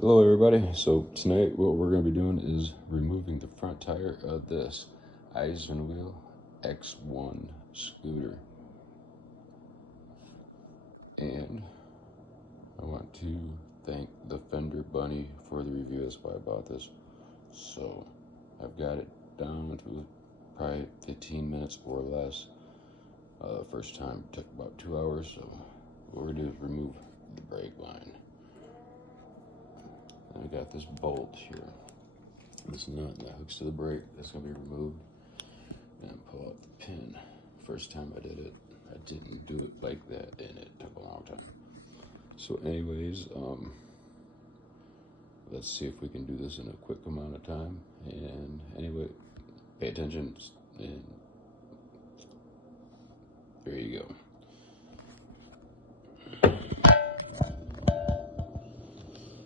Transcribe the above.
Hello everybody, so tonight what we're going to be doing is removing the front tire of this Isinwheel X1 scooter. And I want to thank the Fender Bunny for the review. That's why I bought this. So I've got it down to probably 15 minutes or less. First time took about 2 hours, so what we're going to do is remove the brake line. I got this bolt here, this nut that hooks to the brake. That's going to be removed, and pull out the pin. First time I did it, I didn't do it like that, and it took a long time. So anyways, let's see if we can do this in a quick amount of time. And anyway, pay attention, and there you go.